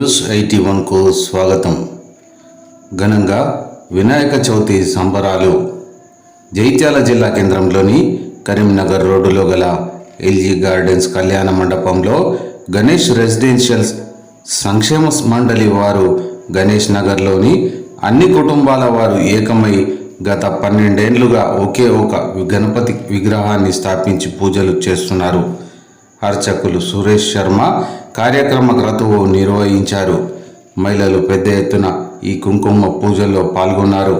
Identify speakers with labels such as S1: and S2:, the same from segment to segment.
S1: News eighty వన్కు స్వాగతం. ఘనంగా వినాయక చవితి సంబరాలు జైత్యాల జిల్లా కేంద్రంలోని కరీంనగర్ రోడ్డులో గల ఎల్జీ గార్డెన్స్ కళ్యాణ మండపంలో గణేష్ రెసిడెన్షియల్ సంక్షేమ మండలి వారు గణేష్ నగర్లోని అన్ని కుటుంబాల వారు ఏకమై గత పన్నెండేండ్లుగా ఒకే ఒక గణపతి విగ్రహాన్ని స్థాపించి పూజలు చేస్తున్నారు. అర్చకులు సురేష్ శర్మ కార్యక్రమ క్రతువు నిర్వహించారు. మహిళలు పెద్ద ఎత్తున ఈ కుంకుమ పూజల్లో పాల్గొన్నారు.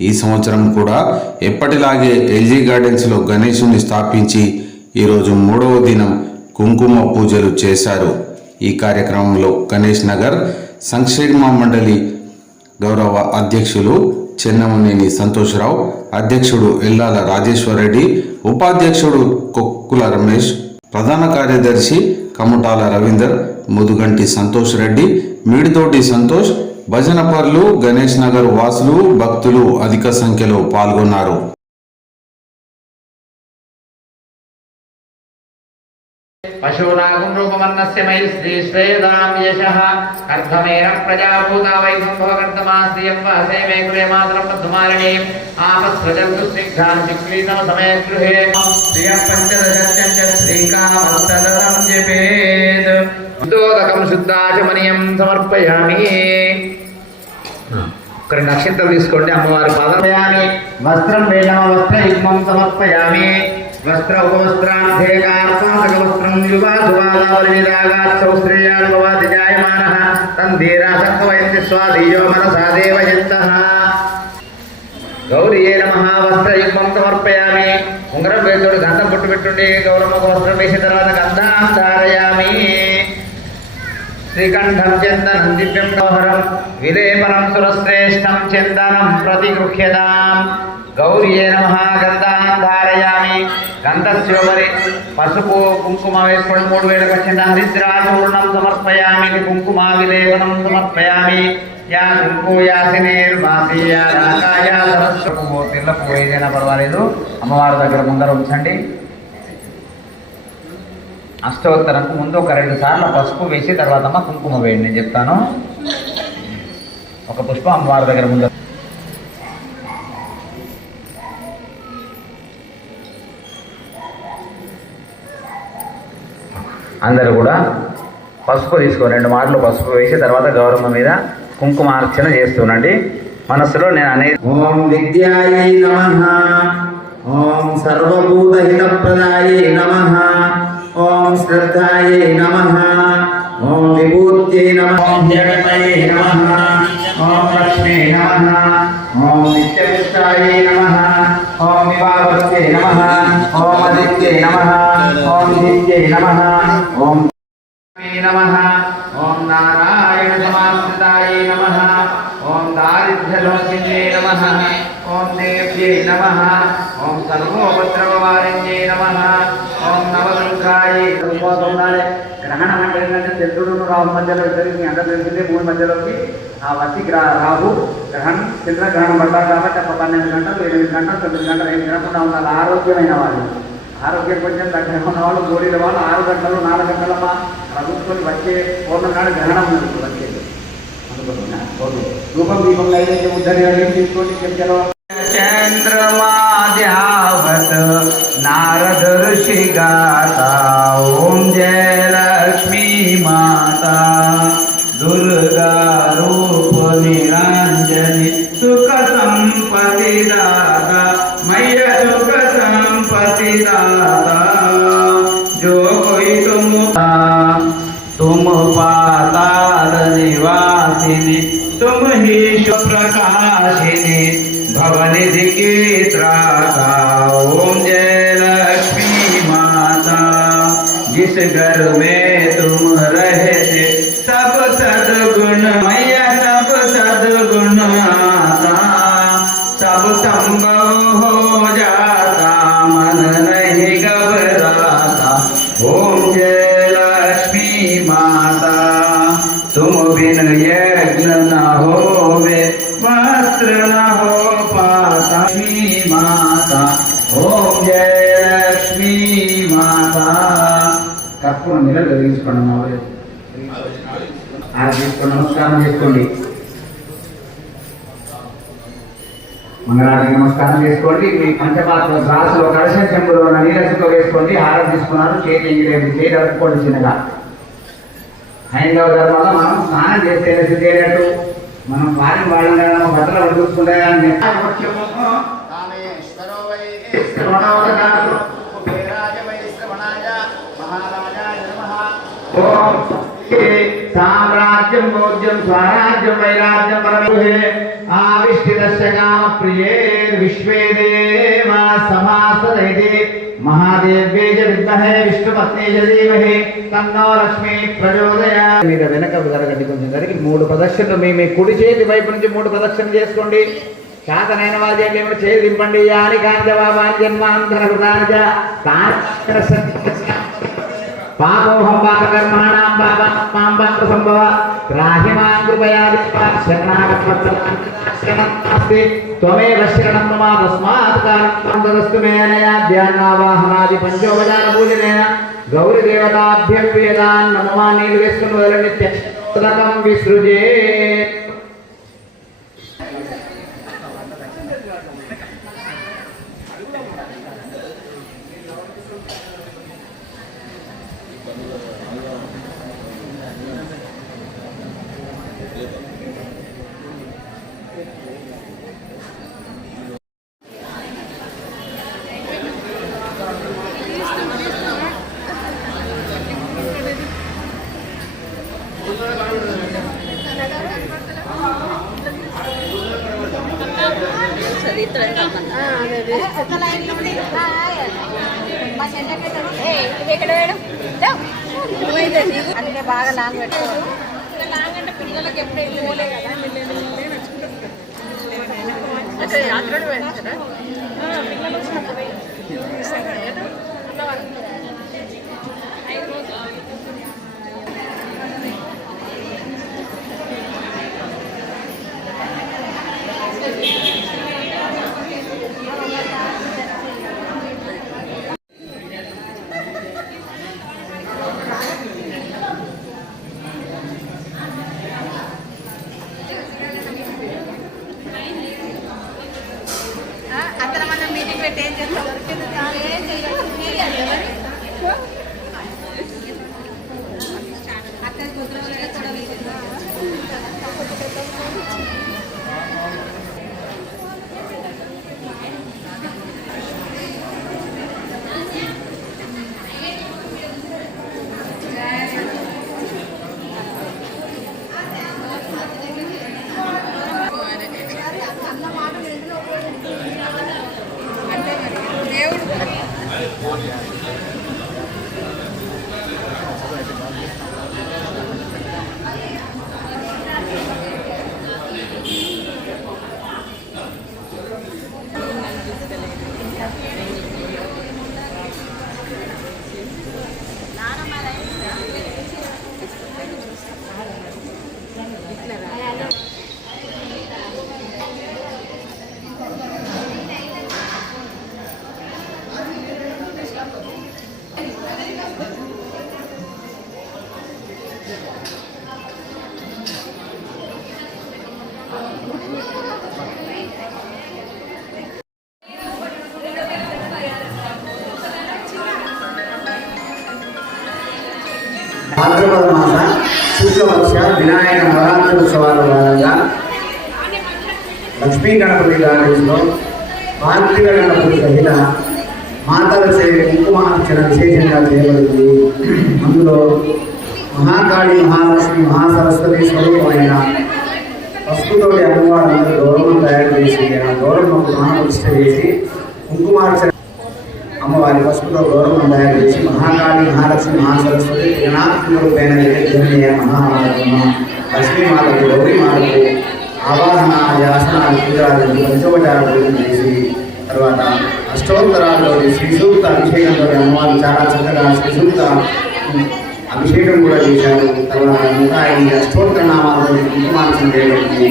S1: ఈ సంవత్సరం కూడా ఎప్పటిలాగే ఎల్జీ గార్డెన్స్లో గణేశుని స్థాపించి ఈరోజు మూడవ దినం కుంకుమ పూజలు చేశారు. ఈ కార్యక్రమంలో గణేష్ నగర్ సంక్షేమ మండలి గౌరవ అధ్యక్షులు చెన్నమనేని సంతోషరావు అధ్యక్షుడు ఎల్లాల రాజేశ్వరరెడ్డి ఉపాధ్యక్షుడు కొక్కుల రమేష్ ప్రధాన కార్యదర్శి కముటాల రవీందర్ ముదుగంటి సంతోష్ రెడ్డి మీడితోటి సంతోష్ భజనపర్లు గణేష్ నగర్ వాసులు భక్తులు అధిక సంఖ్యలో పాల్గొన్నారు.
S2: పశూనాగం రూపమన్నస్య మయి శ్రీ శ్రేయదాం యశః అర్ధమేన ప్రజాభూతా వై సంభవకర్తమాశ్రియం వాసే మే గృహే మాతరం మధుమాలిని ఆపస్వజంతు స్నిగ్ధాన్ చిక్లీతమ సమయ గృహే శ్రియ పంచదశత్యంచ శ్రీకామస్తదం జపేద్ దోదకం శుద్ధాచమనీయం సమర్పయామి ఇక్కడ నక్షత్రం తీసుకోండి అమ్మవారి పాదయామి వస్త్రం వేణమ వస్త్ర యుగ్మం సమర్పయామి। వస్త్ర ఉపవస్త్రార్థే కార్పాసక జాయమానః తంధీరా సత్వయంతి స్వాధీయో మనసా దేవయంతః గౌరీయే నమ వస్త్రయుగ్మం సమర్పయామి ఉంగరం వేసుడు గంధం పుట్టు పెట్టుండి గౌరమ్మ వస్త్రం వేసిన తర్వాత గంధాం ధారయామి శ్రీకంఠం చందనం దివ్యం గౌహరం విలేపనం సురశ్రేష్టం చందనం ప్రతిగృహ్యతాం గౌరీయే నమ గంధాం ధారయామి గంధస్యోపరి పసుపు కుంకుమ వేసుకొని మూడు వేలకు వచ్చిన హరిద్రాచూర్ణం సమర్పయామి. కుంకుమ విలేవనం సమర్పయామి. యా కుంకు యాసినేర్వాసి యా రాకాయ సరస్వపు పిల్ల ఏదైనా పర్వాలేదు. అమ్మవారి దగ్గర ముందర ఉంచండి. అష్టోత్తరంకు ముందు ఒక రెండు సార్లు పసుపు వేసి తర్వాత అమ్మ కుంకుమ వేయండి నేను చెప్తాను. ఒక పుష్పం అమ్మవారి దగ్గర ముందు అందరూ కూడా పసుపు తీసుకో రెండు మాటలు పసుపు వేసి తర్వాత గౌరమ్మ మీద కుంకుమార్చన చేస్తుండండి మనస్సులో నేను అనేది
S3: ఓం విద్యాయై నమ. ఓం సర్వభూతహిత ప్రదాయై నమ. ఓం శ్రద్ధాయై నమ. ఓం విభూత్యై నమ. ఓం జగతయై నమ. ఓం లక్ష్మీ నమ. ఓం నిత్యపుష్టాయై నమ ఓం వివాహత్యై నమ ఓం అదిత్యై నమ ఓం దిత్యే నమ ఓం
S2: నమ ఓం నారాయణ సమాశ్రితాయ నమ ఓం దారిద్ర్యలోకిన్యే నమ ఓం దేవ్యే నమ ఓం సర్వోపద్రవవారిణ్యే నమ ఓం నవదుర్గాయ ఉండాలి గ్రహణం అంటే ఏంటంటే చంద్రుడు రాహు మధ్యలో ఇద్దరు మీ అందరూ తెలిసిందే మూడు మధ్యలోకి ఆ వచ్చి గ్రహ రాహు గ్రహణం చంద్రగ్రహణం పడతారు కాబట్టి ఒక పన్నెండు గంటలు ఎనిమిది గంటలు తొమ్మిది గంటలు ఏం తినకుండా ఉండాలి ఆరోగ్యమైన వాళ్ళు ఆరోగ్యం కొంచెం దగ్గర ఉన్న వాళ్ళు గోడీల వాళ్ళు ఆరు గంటలు నాలుగు గంటలమ్మా ప్రభుత్వం వచ్చే పూర్ణ నాడు గ్రహణం ఉంది వచ్చేది అనుకుంటున్నా ఓకే రూపం దీపం అయితే ఉద్దరి తీసుకోండి చెప్తారో చంద్రమాధ్యావత్ నారద ఋషి గాత ఓం జయ माता, दुर्गा रूप निरञ्जनि सुख संपतिदाता मैया सुख सम्पतिदाता जो कोई तुम तुम पाताल निवासिनी, तुम ही प्रकाशिनि भवनि सदगुण आता सब संभव हो जाता मन नहीं घबराता ओम जय लक्ष्मी माता तुम बिन यज्ञ न होवे वस्त्र न हो पाता लक्ष्मी माता ओम जय लक्ष्मी माता కర్పూరం నీళ్ళు వెలిగించుకోండి మా ఊరు. ఆ తీసుకొని నమస్కారం చేసుకోండి మంగళానికి నమస్కారం చేసుకోండి. మీ పంచపాత్ర గ్లాసులో కలశం చెంబులో ఉన్న నీరసతో వేసుకోండి. హారం తీసుకున్నారు. చేతి లేదు. చేతి అడుక్కోండి చిన్నగా. హైందవ ధర్మంలో మనం స్నానం చేస్తేనే శుద్ధి అయినట్టు మనం వారి వాళ్ళని బట్టలు అని సామ్రాజ్యం భోజ్యం స్వరాజ్యం వైరాజ్యం పరమే ఆవిష్టిదస్య ప్రియే విశ్వే దేవ సమాసదైతే మహాదేవ్యే విద్మహే విష్ణుపత్నే చ తన్నో లక్ష్మి ప్రచోదయా. మీద వెనక జరగండి కొంచెం జరిగి మూడు ప్రదక్షిణలు మీ మీ కుడి చేతి వైపు నుంచి మూడు ప్రదక్షిణలు చేసుకోండి. శాతనైన వాళ్ళు ఏమిటి చేతి దింపండి. యాని కాంజవాబాని జన్మాంతర కృతాని చ తాని పాపోహం పాపకర్మాణం संभव राहिमां कृपया शरणागतमस्ते त्वमेव शरणं मम तस्मात् कारणं तदस्तु मे अनया ध्यानावाहनादि पञ्चोपचारपूजनेन गौरीदेवताभ्यः वेदान् नममानीलवेस्तु वरणित्य तदकं विसृजेत् నీళ్ళు వేసుకుని వదలండి త్యక్షం విసృజే
S4: అంటే బాగా లాంగ్ పెట్టుకోవాలి లాంగ్ అంటే పిల్లలకి ఎప్పుడు పోలే కదా పిల్లలు వచ్చినప్పుడు ఐదు రోజులు అక్కడ మనం మీటింగ్ పెట్టి ఏం చేస్తాం ఏం చేయాలి అక్కడ కుదరలేదు కూడా దేవుడు
S2: భాద్రపద మాస శుక్లపక్ష వినాయక నవరాత్రి ఉత్సవాల భాగంగా లక్ష్మీ గణపతి గార్డెన్స్లో పార్థివ గణపతి సహిత మాతల సేవ కుంకుమార్చన విశేషంగా చేయబడింది అందులో మహాకాళి మహాలక్ష్మి మహాసరస్వతి స్వరూపమైన పసుపుతోటి అమ్మవారందరూ గౌరవం తయారు చేసి ఆ గౌరవం మహాప్రతిష్ఠ చేసి కుంకుమార్చన అమ్మవారి పసుపులో గౌరవం తయారు చేసి మహాకాళి మహాలక్ష్మి మహాసరస్వతి గణాత్మ రూపేణ జగన్య మహామాతమ్మ లక్ష్మీమాతకు గౌరీమాతకు ఆవాహన యాసనాలు పూజాలు పంచోపచారాలు చేసి తర్వాత అష్టోత్తరాల్లోని శ్రీ సూక్త అభిషేకంతో అమ్మవారు చాలా చక్కగా శ్రీ సూక్త అభిషేకం కూడా చేశారు. తర్వాత ఇంకా ఈ అష్టోత్తర నామాలతో కుంకుమార్చన చేయబడింది.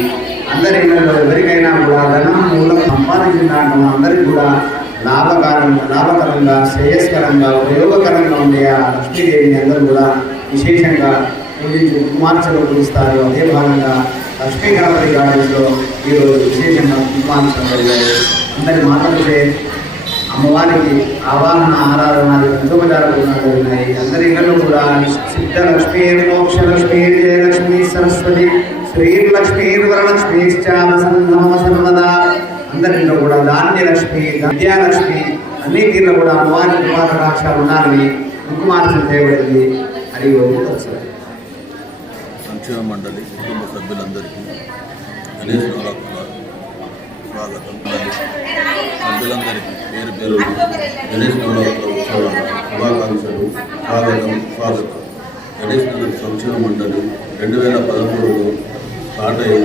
S2: అందరి ఇళ్ళలో ఎవరికైనా కూడా ధనం మూలం సంపాదించిన దాంట్లో అందరికీ కూడా లాభకరంగా లాభకరంగా శ్రేయస్కరంగా ఉపయోగకరంగా ఉండే ఆ లక్ష్మీదేవిని అందరూ కూడా విశేషంగా
S3: ఇది కుమార్చెలు పూజిస్తారు. అదే భాగంగా లక్ష్మీ గణపతి గార్డెన్స్లో ఈరోజు విశేషంగా కుమార్చెలు జరిగాయి. అందరి మాటలచే అమ్మవారికి ఆవాహన ఆరాధనాలు దండోపచార పూర్ణాలు ఉన్నాయి. అందరి ఇళ్ళలో కూడా సిద్ధ లక్ష్మీ మోక్ష లక్ష్మీ జయలక్ష్మి సరస్వతి శ్రీ లక్ష్మీ సర్వదా అందరిలో కూడా ధాన్య లక్ష్మి విద్యాలక్ష్మి అన్ని తీర్లు కూడా అమ్మవారి కృపాకటాక్షాలు ఉన్నారని కుంకుమార్చన చేయబడింది. అని
S5: సంక్షేమ మండలి కుటుంబ సభ్యులందరికీ గణేష్ స్వాగతం. సభ్యులందరికీ పేరు పేరు గణేష్ నవరాత్రుల ఉత్సవాల శుభాకాంక్షలు స్వాగతం స్వాగతం. గణేష్ నగర్ సంక్షేమ మండలి రెండు వేల పదమూడులో స్టార్ట్ అయ్యి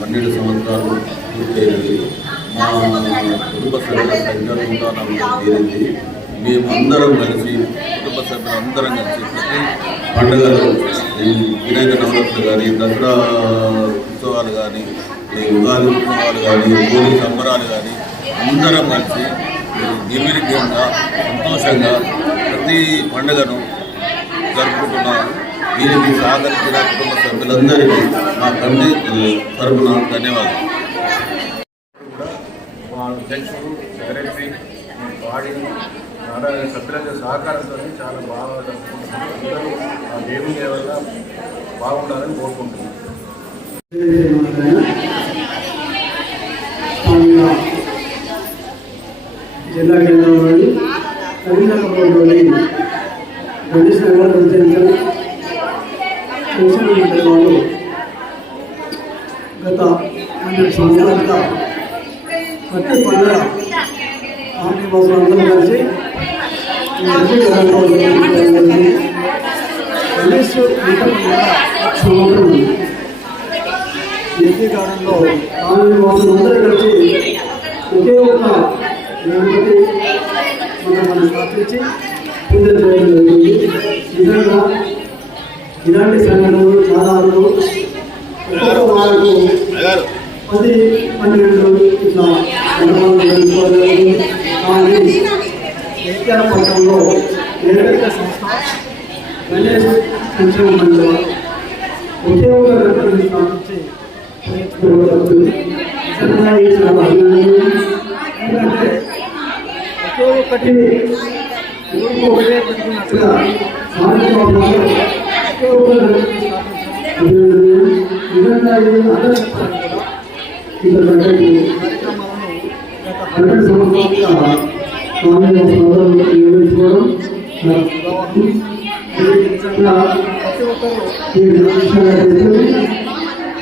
S5: పన్నెండు సంవత్సరాలు పూర్తయినది. మా కుటుంబ సభ్యుల సంఖ్య నూట మేమందరం కలిసి కుటుంబ సభ్యులందరం కలిసి ప్రతి పండుగలు ఈ వినాయక నవరాత్రులు కానీ దసరా ఉత్సవాలు కానీ ఈ ఉగాది ఉత్సవాలు కానీ హోలీ సంబరాలు కానీ అందరం కలిసి నిర్విఘ్నంగా సంతోషంగా ప్రతి పండుగను జరుపుకుంటున్నాము. దీనికి సహకరించిన కుటుంబ సభ్యులందరికీ మా కమిటీ తరఫున ధన్యవాదాలు.
S6: మా అధ్యక్షుడు సెక్రటరీ బాడీ నారాయణ సభ్యుల సహకారంతో చాలా బాగా అందరూ ఆ దేవుని దేవత బాగుండాలని
S3: కోరుకుంటున్నాను జిల్లా కేంద్రంలోని కరీంనగర్లోని Ganesh Nagar residential social media గత పన్నెండు సంవత్సరాలుగా ప్రతి పండుగ ఆర్థిక అందరూ కలిసి ఈ గణేష్ నగర్లో నిర్వహించడం అందరూ కలిసి ఒకే ఒక గణపతి మనం మనం స్థాపించి పూజ చేయడం జరిగింది నిజంగా ఇలాంటి సంఘటనలు చాలా వరకు ఒక్కొక్క వారికి పది పన్నెండు ఇట్లా కానీ పట్టణంలో ఏకైక సంస్థ గణేష్ సంక్షేమ మండలి ఒకే ఒక గణపతిని స్థాపించి ప్రయత్నించబడుతుంది. నిజంగా ఇది చాలా అభినందనీయం. ఎందుకంటే ఒక్కటి నిజంగా ఇది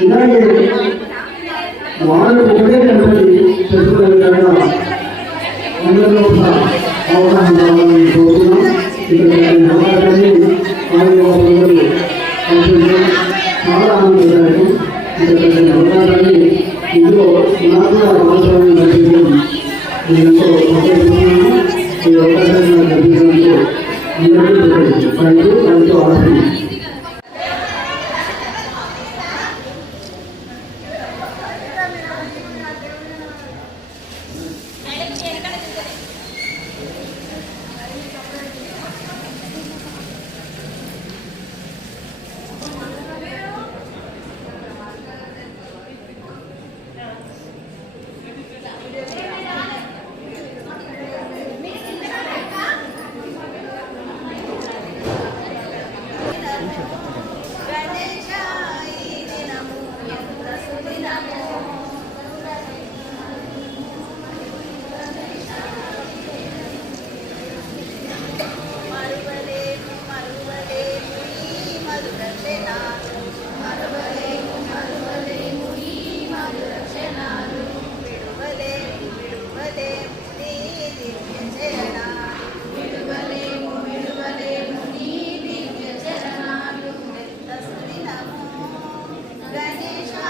S3: ఇలాగే వాళ్ళు ఒకటే కనుకొని తెలుసుకునే అందరిలో ఒక అవగాహన రావాలని కోరుతున్నాం ఇక్కడ నమ్మకాన్ని ఆరోగ్య చాలా ఆనందదాయకం ఇక్కడ Gracias.